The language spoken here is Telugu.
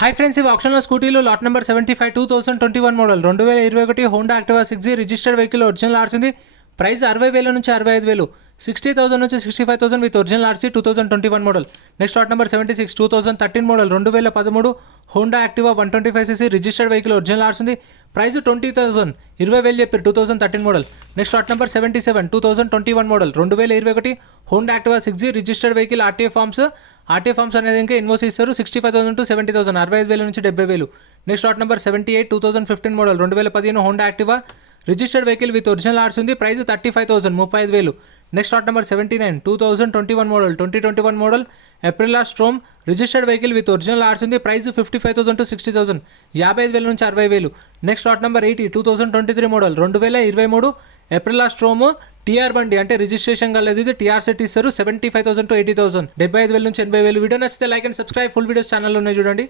హాయ్ ఫ్రెండ్స్, ఇవి ఆప్షన్లో స్కూటీలో lot number 75 2021 model 2021 Honda Activa 6G registered vehicle original RC. Price 60,000 నుంచి 65,000, 60,000 నుంచి 65,000 with original RC 2021 model. Next lot number 76 2013 model 2013 Honda Activa 125cc registered vehicle original RC. Price 20,000, 20,000 చెప్పారు 2013 model. Next lot number 77 2021 model 2021 Honda Activa 6G registered vehicle RTA forms అనేది ఇంకా ఇన్వోస్ ఇస్తారు. 65,000 టు 70,000, 65,000 నుంచి 70,000. Next lot number 78 2015 model 2015 Honda Activa registered vehicle with original RC ఉంది. Price 35,000, 35,000. Next lot number 79 2021 model 2021 model Aprilia Storm registered vehicle with original RC ఉంది. ప్రైస్ 55,000 టు 60,000, 55,000 నుంచి 60,000. Next lot number 80 2023 model 2023 Aprilia Storm TR బండి అంటే రిజిస్ట్రేషన్ కాలేదు, ఇది టీఆర్ సెట్ ఇస్తారు. 75,000 టు 80,000, 75,000 నుంచి 80,000. వీడియో నచ్చితే like and subscribe. Full videos ఛానల్లో ఉన్నాయి చూడండి.